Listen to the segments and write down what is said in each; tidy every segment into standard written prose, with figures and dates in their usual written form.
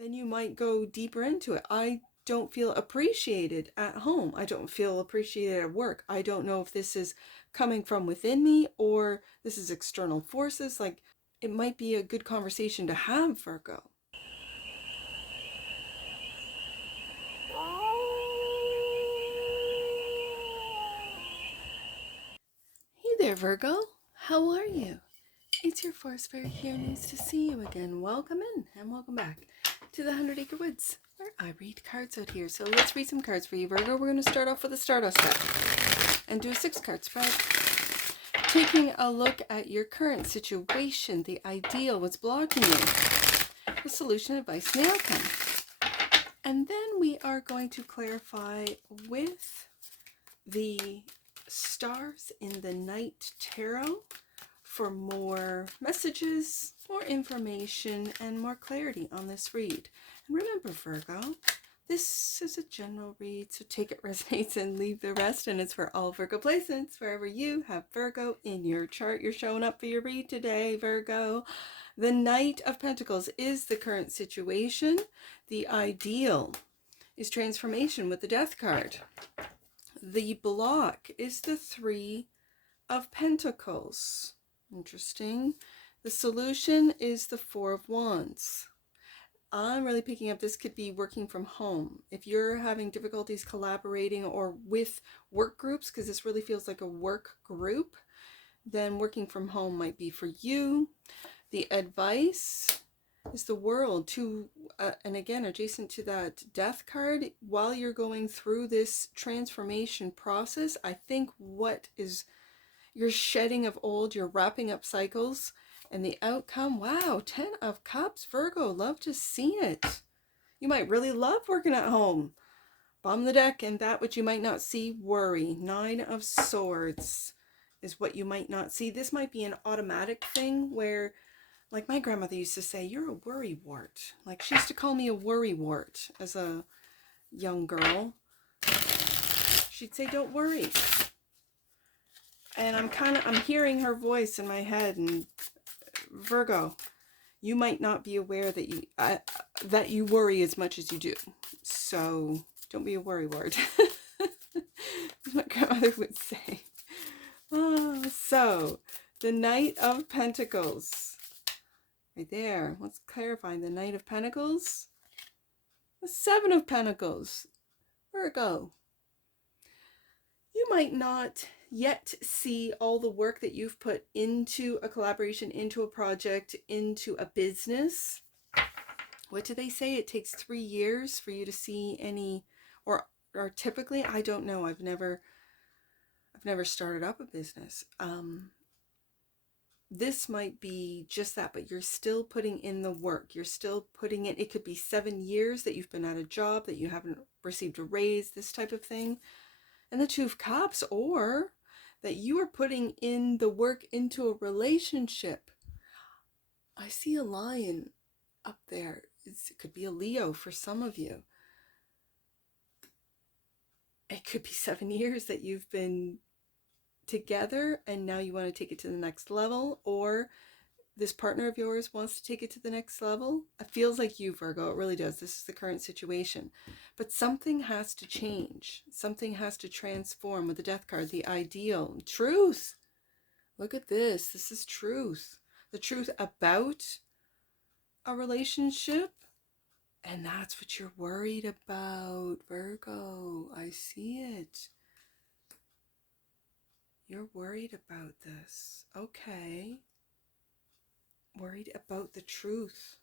then you might go deeper into it. I don't feel appreciated at home. I don't feel appreciated at work. I don't know if this is coming from within me or this is external forces. Like, it might be a good conversation to have, Virgo. Hey there, Virgo. How are you? It's your forest fairy here. Nice to see you again. Welcome in and welcome back to the 100 Acre Woods, where I read cards out here. So let's read some cards for you, Virgo. We're going to start off with a Stardust deck and do a 6-card spread. Taking a look at your current situation, the ideal, what's blocking you, the solution, advice, and the outcome. And then we are going to clarify with the stars in the night tarot for more messages, more information, and more clarity on this read. And remember, Virgo, this is a general read, so take it resonates and leave the rest. And it's for all Virgo placements. Wherever you have Virgo in your chart, you're showing up for your read today, Virgo. The Knight of Pentacles is the current situation. The ideal is transformation with the Death card. The block is the Three of Pentacles. Interesting. The solution is the Four of Wands. I'm really picking up this could be working from home. If you're having difficulties collaborating or with work groups, because this really feels like a work group, then working from home might be for you. The advice is the World. And again, adjacent to that Death card, while you're going through this transformation process, I think what is you're shedding of old, you're wrapping up cycles, and the outcome, wow, 10 of Cups, Virgo, love to see it. You might really love working at home. Bottom of the deck, and that which you might not see, worry. 9 of Swords is what you might not see. This might be an automatic thing where, like my grandmother used to say, you're a worrywart. Like, she used to call me a worrywart as a young girl. She'd say, don't worry. And I'm hearing her voice in my head, and Virgo, you might not be aware that you worry as much as you do. So don't be a worrywart. As my grandmother would say. So the Knight of Pentacles. Right there. Let's clarify. The Knight of Pentacles. The Seven of Pentacles. Virgo. You might not yet see all the work that you've put into a collaboration, into a project, into a business. What do they say? It takes 3 years for you to see any, or typically, I don't know. I've never started up a business. This might be just that, but you're still putting in the work. You're still putting in, it could be 7 years that you've been at a job, that you haven't received a raise, this type of thing. And the Two of Cups, or that you are putting in the work into a relationship. I see a lion up there. It could be a Leo for some of you. It could be 7 years that you've been together and now you want to take it to the next level, or this partner of yours wants to take it to the next level. It feels like you, Virgo. It really does. This is the current situation. But something has to change. Something has to transform with the Death card. The ideal. Truth. Look at this. This is truth. The truth about a relationship. And that's what you're worried about, Virgo. I see it. You're worried about this. Okay. Worried about the truth,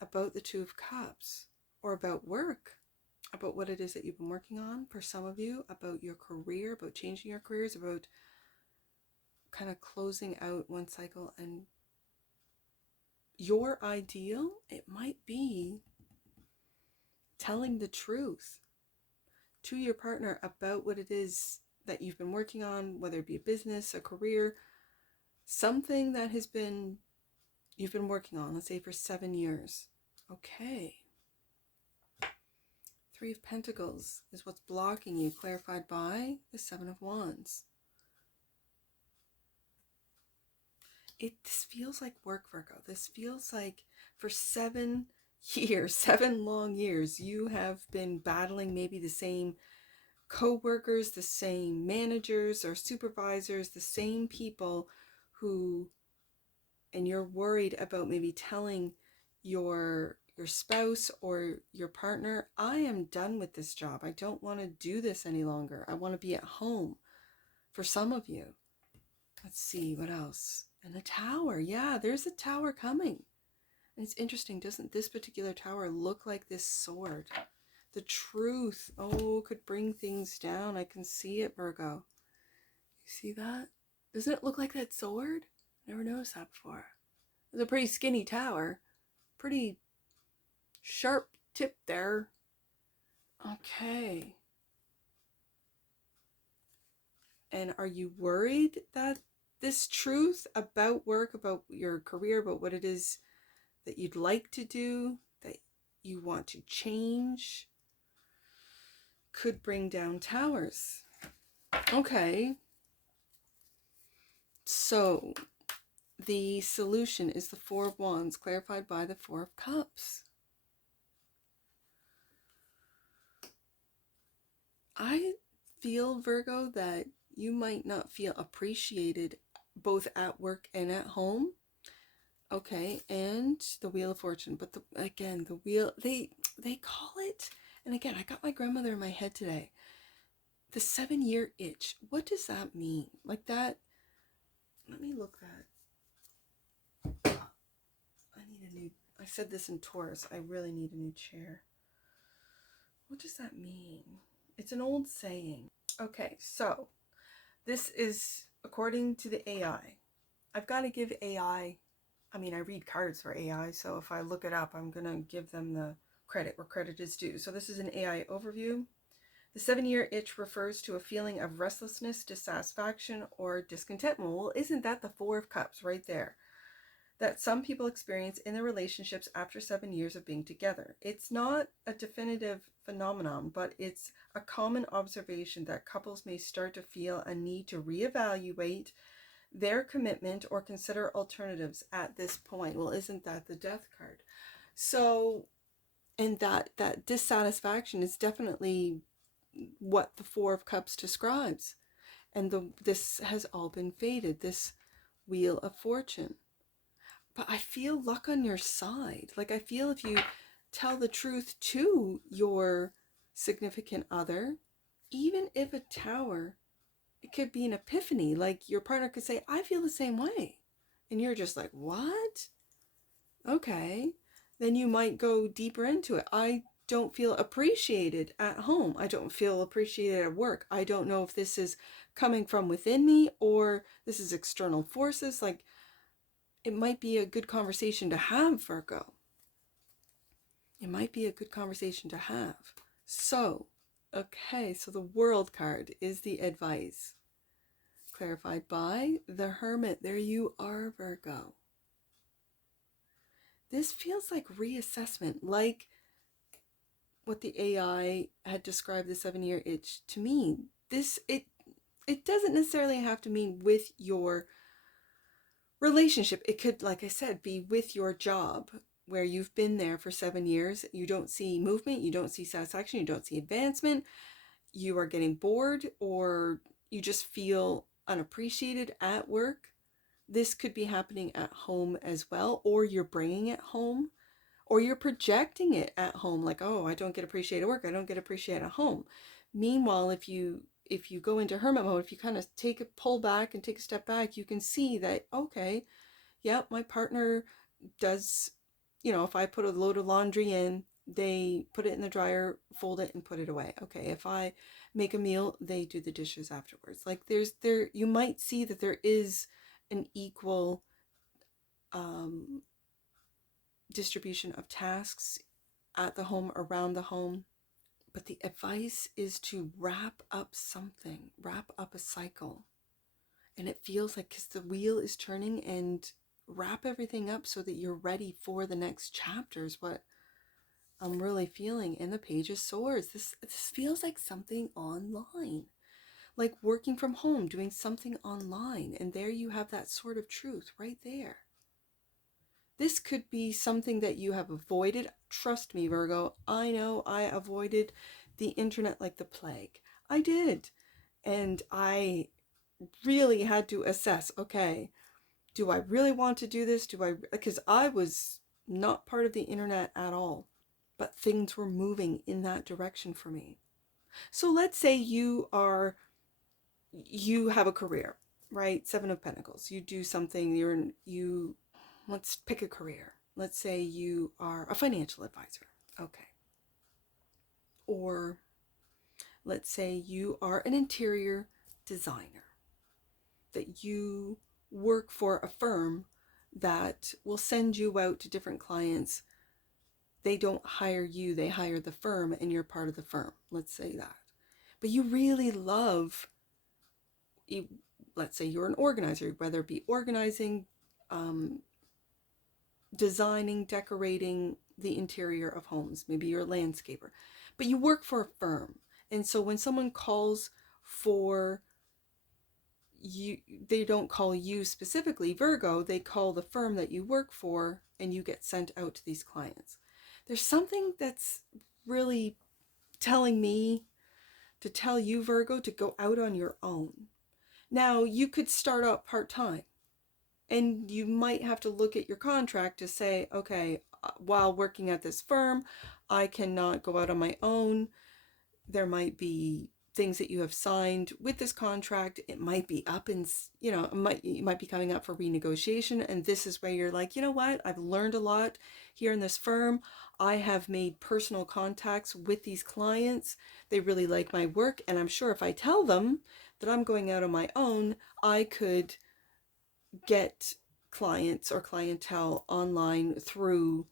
about the Two of Cups, or about work, about what it is that you've been working on for some of you, about your career, about changing your careers, about kind of closing out one cycle. And your ideal, it might be telling the truth to your partner about what it is that you've been working on, whether it be a business, a career, something that you've been working on, let's say for 7 years. Okay. Three of Pentacles is what's blocking you, clarified by the Seven of Wands. This feels like work, Virgo. This feels like for 7 years, 7 long years, you have been battling maybe the same co-workers, the same managers or supervisors, the same people who, and you're worried about maybe telling your spouse or your partner, I am done with this job. I don't want to do this any longer. I want to be at home. For some of you. Let's see what else. And the tower. Yeah, there's a tower coming. And it's interesting, doesn't this particular tower look like this sword? The truth, oh, could bring things down. I can see it, Virgo. You see that? Doesn't it look like that sword? Never noticed that before. It's a pretty skinny tower. Pretty sharp tip there. Okay. And are you worried that this truth about work, about your career, about what it is that you'd like to do, that you want to change, could bring down towers? Okay. So the solution is the Four of Wands, clarified by the Four of Cups. I feel, Virgo, that you might not feel appreciated both at work and at home. Okay, and the Wheel of Fortune. But again, the wheel, they call it, and again, I got my grandmother in my head today. The 7-year itch. What does that mean? Like that, let me look that. I said this in Taurus, I really need a new chair. What does that mean? It's an old saying. Okay, so this is according to the AI. I've got to give AI, I read cards for AI, so if I look it up, I'm going to give them the credit where credit is due. So this is an AI overview. The 7-year itch refers to a feeling of restlessness, dissatisfaction, or discontentment. Well, isn't that the Four of Cups right there? That some people experience in their relationships after 7 years of being together. It's not a definitive phenomenon, but it's a common observation that couples may start to feel a need to reevaluate their commitment or consider alternatives at this point. Well, isn't that the Death card? So, and that dissatisfaction is definitely what the Four of Cups describes. And this has all been faded, this Wheel of Fortune. But I feel luck on your side. Like, I feel if you tell the truth to your significant other, even if a tower, it could be an epiphany. Like, your partner could say, I feel the same way. And you're just like, what? Okay. Then you might go deeper into it. I don't feel appreciated at home. I don't feel appreciated at work. I don't know if this is coming from within me or this is external forces. Like, it might be a good conversation to have, Virgo. It might be a good conversation to have. So, okay, so the World card is the advice. Clarified by the Hermit. There you are, Virgo. This feels like reassessment, like what the AI had described the 7-year itch to mean. It doesn't necessarily have to mean with your relationship. It could, like I said, be with your job where you've been there for 7 years. You don't see movement, you don't see satisfaction, you don't see advancement, you are getting bored, or you just feel unappreciated at work. This could be happening at home as well, or you're bringing it home, or you're projecting it at home, like, oh, I don't get appreciated at work, I don't get appreciated at home. Meanwhile, if you go into hermit mode, if you kind of pull back and take a step back, you can see that, okay, yeah, my partner does, if I put a load of laundry in, they put it in the dryer, fold it, and put it away. Okay, if I make a meal, they do the dishes afterwards. Like, you might see that there is an equal distribution of tasks at the home, around the home. But the advice is to wrap up something, wrap up a cycle. And it feels like, because the wheel is turning, and wrap everything up so that you're ready for the next chapters. What I'm really feeling in the Page of Swords. This feels like something online, like working from home, doing something online. And there you have that sort of truth right there. This could be something that you have avoided. Trust me, Virgo, I know I avoided the internet like the plague. I did. And I really had to assess, okay, do I really want to do this? Because I was not part of the internet at all, but things were moving in that direction for me. So let's say you have a career, right? Seven of Pentacles. You do something, let's pick a career. Let's say you are a financial advisor. Okay. Or let's say you are an interior designer, that you work for a firm that will send you out to different clients. They don't hire you, they hire the firm, and you're part of the firm. Let's say that. But you really love, let's say you're an organizer, whether it be organizing, designing, decorating the interior of homes. Maybe you're a landscaper, but you work for a firm. And so when someone calls for you, they don't call you specifically, Virgo, they call the firm that you work for, and you get sent out to these clients. There's something that's really telling me to tell you, Virgo, to go out on your own. Now, you could start out part-time, and you might have to look at your contract to say, okay, while working at this firm, I cannot go out on my own. There might be things that you have signed with this contract. It might be up and, it might be coming up for renegotiation. And this is where you're like, you know what? I've learned a lot here in this firm. I have made personal contacts with these clients. They really like my work. And I'm sure if I tell them that I'm going out on my own, I could get clients or clientele online through,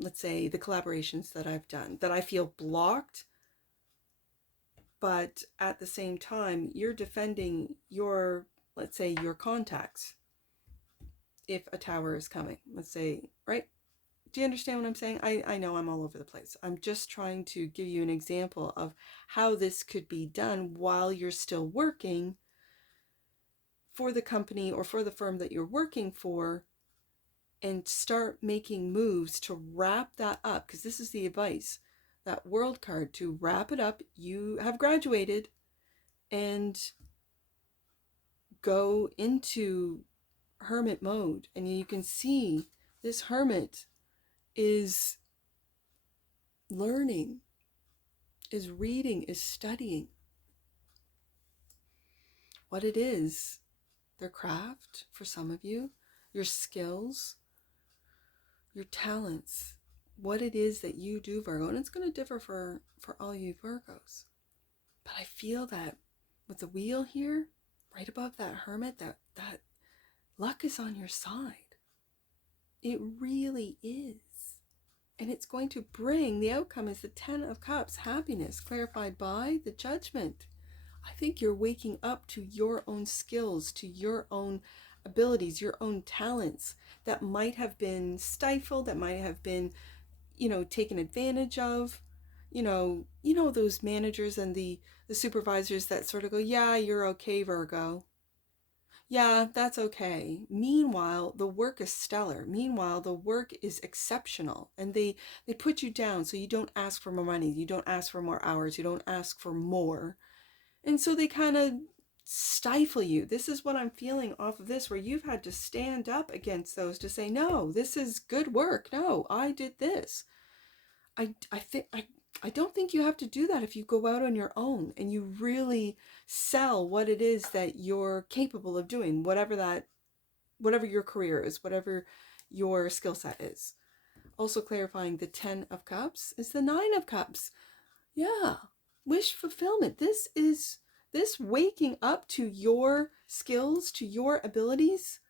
let's say, the collaborations that I've done, that I feel blocked. But at the same time, you're defending your, let's say, your contacts. If a tower is coming, let's say, right? Do you understand what I'm saying? I know I'm all over the place. I'm just trying to give you an example of how this could be done while you're still working for the company or for the firm that you're working for, and start making moves to wrap that up. Because this is the advice, that World card, to wrap it up. You have graduated, and go into hermit mode. And you can see this hermit is learning, is reading, is studying what it is, their craft for some of you, your skills, your talents, what it is that you do, Virgo. And it's going to differ for all you Virgos. But I feel that with the wheel here, right above that hermit, that luck is on your side. It really is. And it's going to bring, the outcome is the 10 of Cups, happiness, clarified by the Judgment. I think you're waking up to your own skills, to your own abilities, your own talents that might have been stifled, that might have been, taken advantage of. Those managers and the supervisors that sort of go, yeah, you're okay, Virgo. Yeah, that's okay. Meanwhile, the work is stellar. Meanwhile, the work is exceptional. And they put you down so you don't ask for more money. You don't ask for more hours. You don't ask for more. And so they kind of stifle you. This is what I'm feeling off of this, where you've had to stand up against those to say, no, this is good work. No, I did this. I don't think you have to do that if you go out on your own and you really sell what it is that you're capable of doing, whatever your career is, whatever your skill set is. Also clarifying, the 10 of Cups is the 9 of Cups. Yeah, wish fulfillment. This waking up to your skills, to your abilities,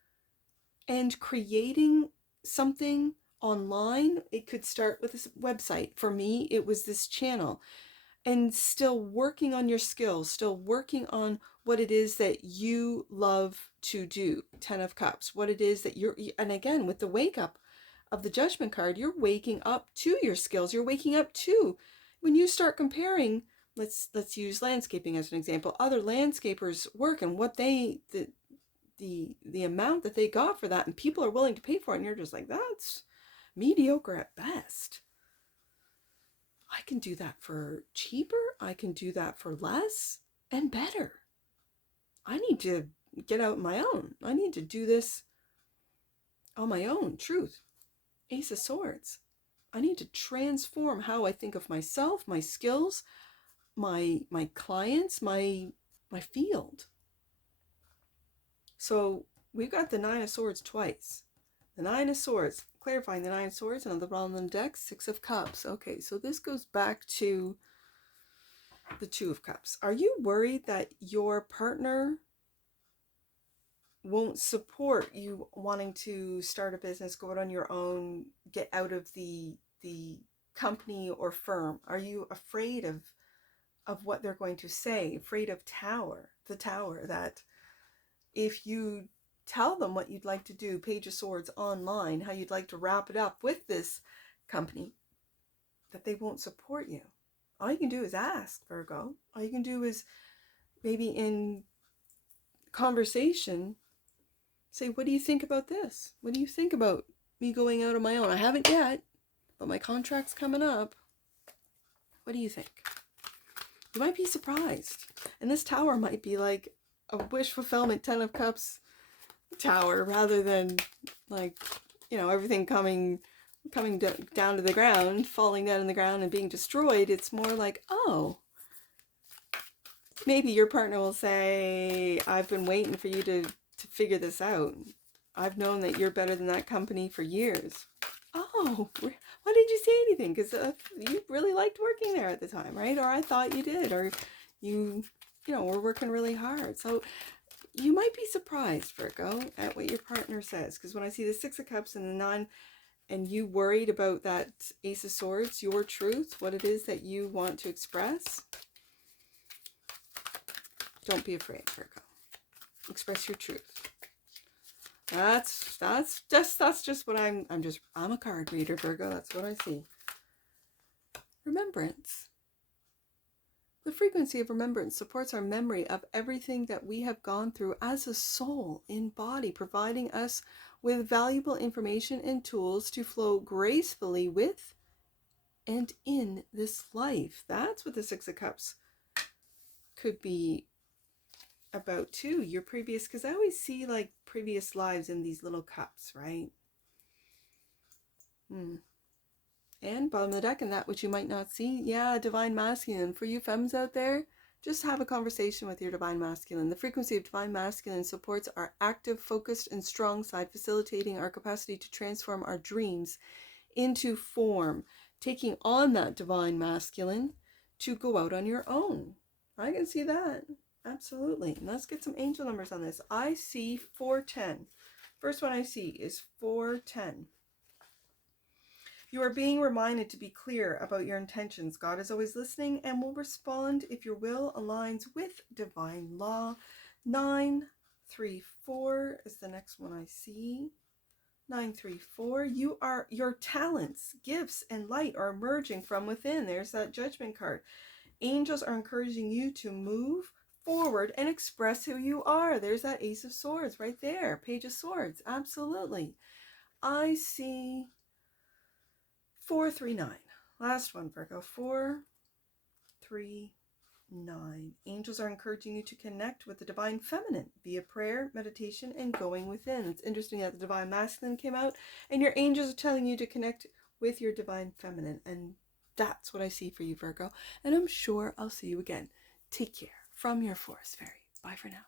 and creating something online. It could start with this website. For me, it was this channel. And still working on your skills, still working on what it is that you love to do. 10 of Cups. What it is that and again, with the wake up of the Judgment card, you're waking up to your skills. You're waking up to, when you start comparing, let's use landscaping as an example, other landscapers' work and what the the amount that they got for that, and people are willing to pay for it, and you're just like, that's mediocre at best. I can do that for cheaper. I can do that for less and better. I need to get out my own. I need to do this on my own. Truth. Ace of Swords. I need to transform how I think of myself, my skills, my clients, my field. So we've got the Nine of Swords twice. The Nine of Swords, clarifying the Nine of Swords, and on the bottom of the deck, Six of Cups. Okay, so this goes back to the Two of Cups. Are you worried that your partner won't support you wanting to start a business, go out on your own, get out of the company or firm? Are you afraid of what they're going to say? Afraid of the tower, that if you tell them what you'd like to do, Page of Swords online, how you'd like to wrap it up with this company, that they won't support you? All you can do is ask, Virgo. All you can do is maybe in conversation say, what do you think about this? What do you think about me going out on my own? I haven't yet, but my contract's coming up. What do you think? You might be surprised. And this tower might be like a wish fulfillment, 10 of Cups tower, rather than like, you know, everything coming down to the ground, falling down in the ground and being destroyed. It's more like, oh, maybe your partner will say, I've been waiting for you to figure this out. I've known that you're better than that company for years. Oh, why did you say anything? Because you really liked working there at the time, right? Or I thought you did, or you know, were working really hard. So you might be surprised, Virgo, at what your partner says. Because when I see the Six of Cups and the Nine, and you worried about that Ace of Swords, your truth, what it is that you want to express, don't be afraid, Virgo. Express your truth. That's just what I'm a card reader, Virgo. That's what I see. Remembrance. The frequency of remembrance supports our memory of everything that we have gone through as a soul in body, providing us with valuable information and tools to flow gracefully with and in this life. That's what the Six of Cups could be about too, your previous, because I always see like previous lives in these little cups, right? And bottom of the deck, and that which you might not see, yeah, divine masculine. For you femmes out there, just have a conversation with your divine masculine. The frequency of divine masculine supports our active, focused, and strong side, facilitating our capacity to transform our dreams into form, taking on that divine masculine to go out on your own. I can see that. Absolutely. And let's get some angel numbers on this. I see 410. First one I see is 410. You are being reminded to be clear about your intentions. God is always listening and will respond if your will aligns with divine law. 934 is the next one I see. 934. Your talents, gifts, and light are emerging from within. There's that Judgment card. Angels are encouraging you to move forward and express who you are. There's that Ace of Swords right there. Page of Swords. Absolutely. I see 439. Last one, Virgo. 439. Angels are encouraging you to connect with the divine feminine via prayer, meditation, and going within. It's interesting that the divine masculine came out, and your angels are telling you to connect with your divine feminine. And that's what I see for you, Virgo. And I'm sure I'll see you again. Take care. From your Forest Fairy. Bye for now.